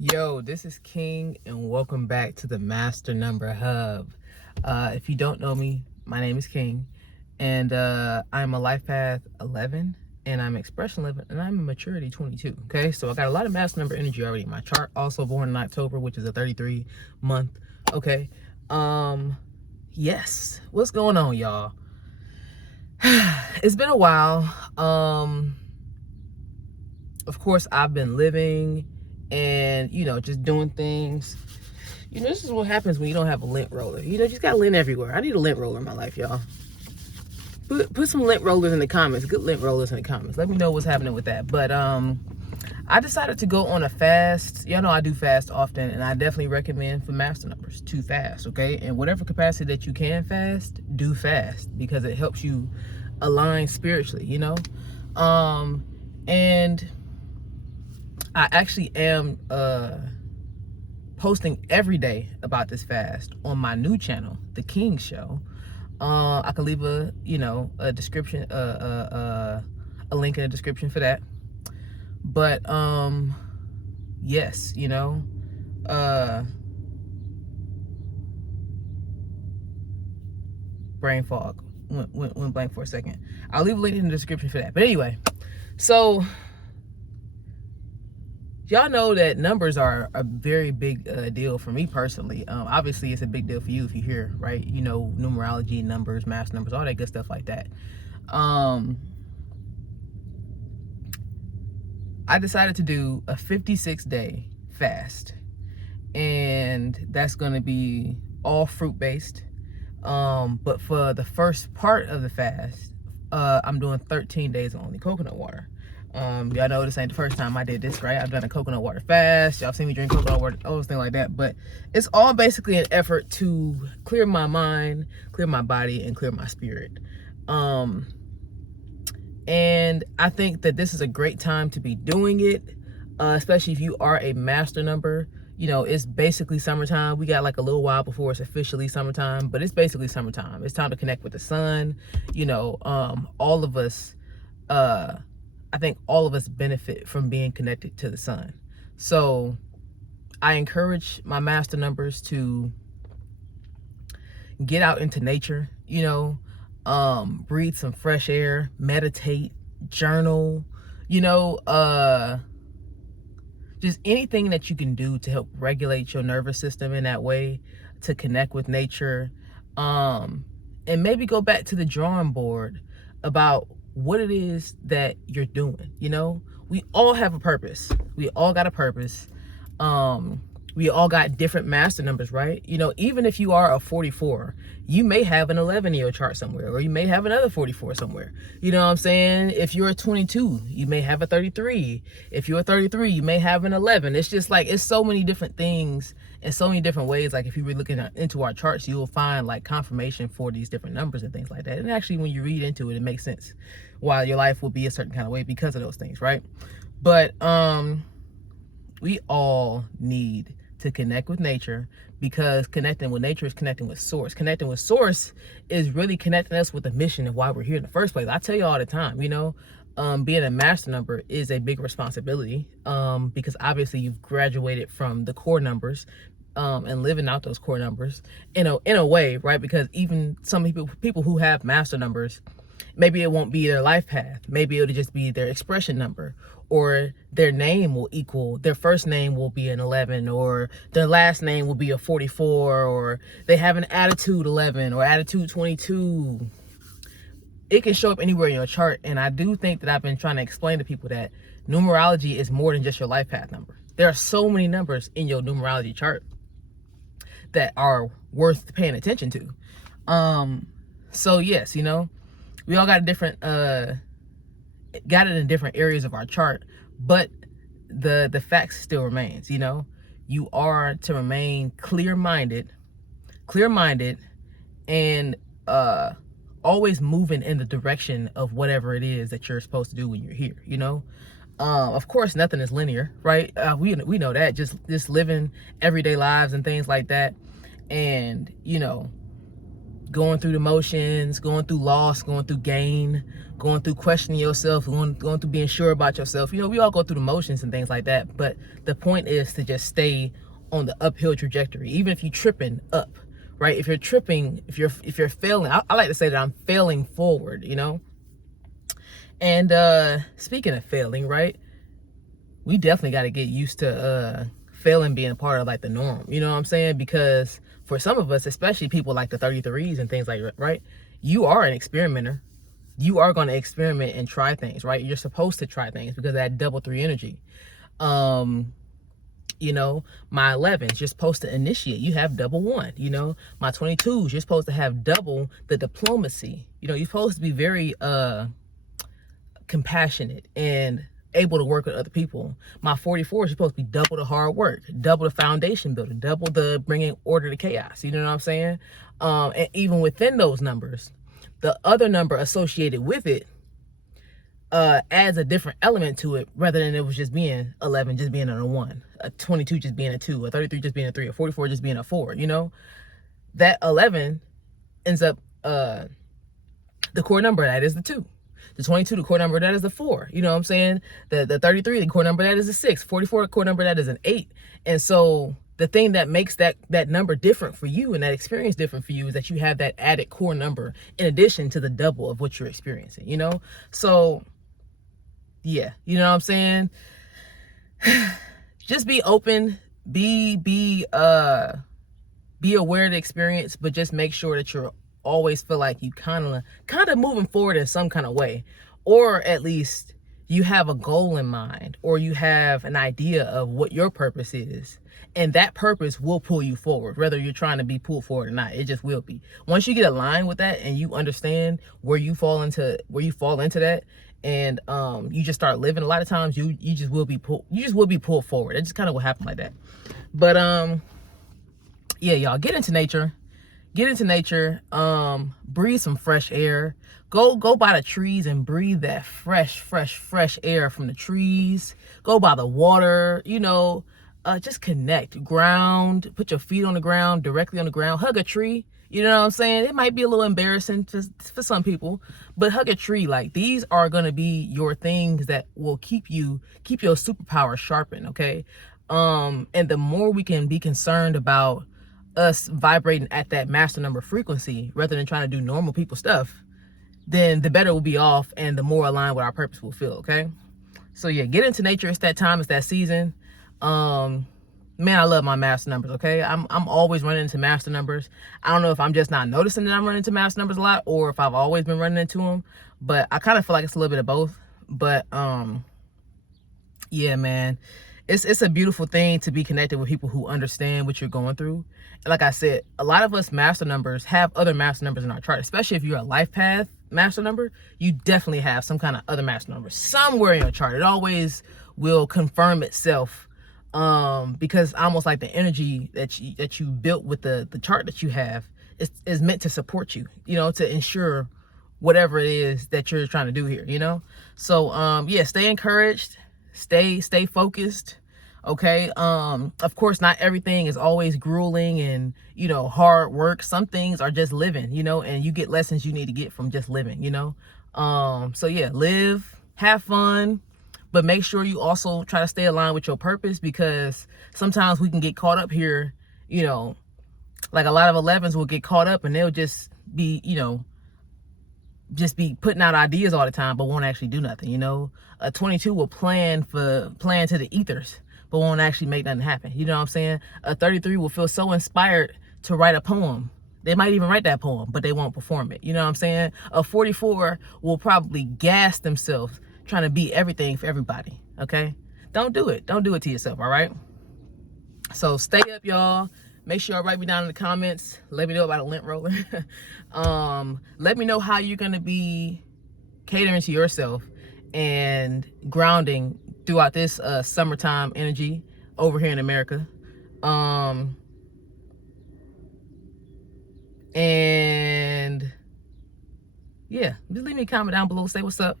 Yo, this is King, and welcome back to the Master Number Hub. If you don't know me, my name is King, and I'm a Life Path 11, and I'm Expression 11, and I'm a Maturity 22. Okay, so I got a lot of Master Number energy already in my chart. Also born in October, which is a 33 month. Okay, yes. What's going on, y'all? It's been a while. Of course, I've been living and, just doing things. This is what happens when you don't have a lint roller. You just got lint everywhere. I need a lint roller in my life, y'all. Put some lint rollers in the comments. Good lint rollers in the comments. Let me know what's happening with that. But I decided to go on a fast. Y'all know I do fast often, and I definitely recommend for master numbers to fast, okay? And whatever capacity that you can fast, do fast, because it helps you align spiritually, and I actually am posting every day about this fast on my new channel, The King Show. I can leave a description, a link in the description for that. But yes, brain fog went blank for a second. I'll leave a link in the description for that. But anyway, so y'all know that numbers are a very big deal for me personally. Obviously, it's a big deal for you if you're here, right? Numerology, numbers, math numbers, all that good stuff like that. I decided to do a 56-day fast, and that's going to be all fruit-based. But for the first part of the fast, I'm doing 13 days of only coconut water. Y'all know this ain't the first time I did this, right? I've done a coconut water fast. Y'all seen me drink coconut water, all those things like that. But it's all basically an effort to clear my mind, clear my body, and clear my spirit. And I think that this is a great time to be doing it, especially if you are a master number. It's basically summertime. We got like a little while before it's officially summertime, but it's basically summertime. It's time to connect with the sun. All of us, I think all of us benefit from being connected to the sun. So I encourage my master numbers to get out into nature, breathe some fresh air, meditate, journal, just anything that you can do to help regulate your nervous system in that way, to connect with nature, and maybe go back to the drawing board about what it is that you're doing. We all have a purpose. We all got a purpose. We all got different master numbers, right? Even if you are a 44, you may have an 11 in your chart somewhere, or you may have another 44 somewhere. You know what I'm saying? If you're a 22, you may have a 33. If you're a 33, you may have an 11. It's just like, it's so many different things and so many different ways. Like if you were looking into our charts, you will find like confirmation for these different numbers and things like that. And actually, when you read into it, it makes sense why your life will be a certain kind of way because of those things, right? But we all need to connect with nature, because connecting with nature is connecting with source. Connecting with source is really connecting us with the mission of why we're here in the first place. I tell you all the time, being a master number is a big responsibility, because obviously you've graduated from the core numbers, and living out those core numbers in a way, right? Because even some people who have master numbers, maybe it won't be their life path. Maybe it'll just be their expression number, or their name will equal, their first name will be an 11, or their last name will be a 44, or they have an attitude 11 or attitude 22. It can show up anywhere in your chart. And I do think that I've been trying to explain to people that numerology is more than just your life path number. There are so many numbers in your numerology chart that are worth paying attention to. So yes, we all got a different got it in different areas of our chart, but the fact still remains. You are to remain clear-minded, and always moving in the direction of whatever it is that you're supposed to do when you're here. Of course, nothing is linear, right? We know that, just living everyday lives and things like that, and going through the motions, going through loss, going through gain, going through questioning yourself, going through being sure about yourself. You know, we all go through the motions and things like that, but the point is to just stay on the uphill trajectory, even if you're tripping up, right? If you're tripping, if you're failing, I like to say that I'm failing forward, you know? And speaking of failing, right? We definitely got to get used to failing being a part of like the norm, you know what I'm saying? Because for some of us, especially people like the 33s and things like that, right? You are an experimenter. You are going to experiment and try things, right? You're supposed to try things because of that double 3 energy. You know, my 11s, you're supposed to initiate. You have double 1, you know. My 22s, you're supposed to have double the diplomacy. You know, you're supposed to be very compassionate and able to work with other people. My 44 is supposed to be double the hard work, double the foundation building, double the bringing order to chaos. You know what I'm saying? And even within those numbers, the other number associated with it adds a different element to it, rather than it was just being 11, just being a 1, a 22 just being a 2, a 33 just being a 3, a 44 just being a 4. You know, that 11 ends up the core number of that is the 2. The 22, the core number, that is the 4. You know what I'm saying? The 33, the core number, that is a 6. 44, the core number, that is an 8. And so the thing that makes that number different for you and that experience different for you is that you have that added core number in addition to the double of what you're experiencing, you know? So, yeah, you know what I'm saying? Just be open, be aware of the experience, but just make sure that you're always feel like you kind of moving forward in some kind of way, or at least you have a goal in mind, or you have an idea of what your purpose is, and that purpose will pull you forward, whether you're trying to be pulled forward or not. It just will be. Once you get aligned with that and you understand where you fall into that, and you just start living, a lot of times you just will be pulled forward. It just kind of will happen like that. But yeah, y'all, get into nature, breathe some fresh air. Go by the trees and breathe that fresh air from the trees. Go by the water, you know, just connect, ground, put your feet on the ground, directly on the ground, hug a tree. You know what I'm saying? It might be a little embarrassing for some people, but hug a tree. Like, these are going to be your things that will keep your superpower sharpened. Okay. And the more we can be concerned about us vibrating at that master number frequency rather than trying to do normal people stuff, then the better we'll be off and the more aligned with our purpose we'll feel. Okay. So yeah, get into nature. It's that time, it's that season. Man, I love my master numbers. Okay. I'm always running into master numbers. I don't know if I'm just not noticing that I'm running into master numbers a lot, or if I've always been running into them, but I kind of feel like it's a little bit of both. But yeah, man, it's a beautiful thing to be connected with people who understand what you're going through. And like I said, a lot of us master numbers have other master numbers in our chart, especially if you're a life path master number. You definitely have some kind of other master number somewhere in your chart. It always will confirm itself, because almost like the energy that you built with the chart that you have is meant to support you, you know, to ensure whatever it is that you're trying to do here, you know. So yeah, stay encouraged, stay focused. Okay. Of course, not everything is always grueling and, you know, hard work. Some things are just living, you know, and you get lessons you need to get from just living, you know. So yeah, live, have fun, but make sure you also try to stay aligned with your purpose, because sometimes we can get caught up here, you know, like a lot of 11s will get caught up and they'll just be, you know, just be putting out ideas all the time, but won't actually do nothing, you know. A 22 will plan to the ethers, but won't actually make nothing happen. You know what I'm saying? A 33 will feel so inspired to write a poem. They might even write that poem, but they won't perform it. You know what I'm saying? A 44 will probably gas themselves trying to be everything for everybody. Okay? Don't do it. Don't do it to yourself, all right? So stay up, y'all. Make sure y'all write me down in the comments. Let me know about a lent roller. Let me know how you're going to be catering to yourself and grounding throughout this summertime energy over here in America. And yeah, just leave me a comment down below. Say what's up.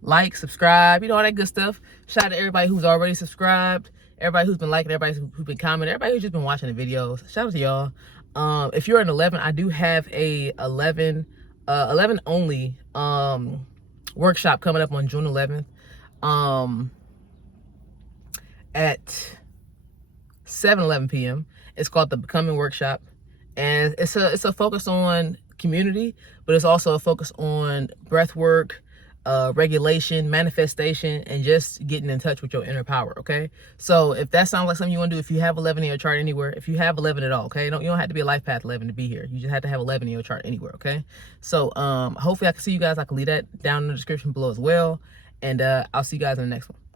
Like, subscribe, you know, all that good stuff. Shout out to everybody who's already subscribed, everybody who's been liking, everybody who's been commenting, everybody who's just been watching the videos. Shout out to y'all. If you're an 11, I do have a 11 only workshop coming up on June 11th at 7:11 p.m. It's called the Becoming Workshop, and it's a focus on community, but it's also a focus on breath work, regulation, manifestation, and just getting in touch with your inner power. Okay, so if that sounds like something you want to do, if you have 11 in your chart anywhere, if you have 11 at all, okay, you don't have to be a life path 11 to be here. You just have to have 11 in your chart anywhere. Okay, so hopefully I can see you guys. I can leave that down in the description below as well, and I'll see you guys in the next one.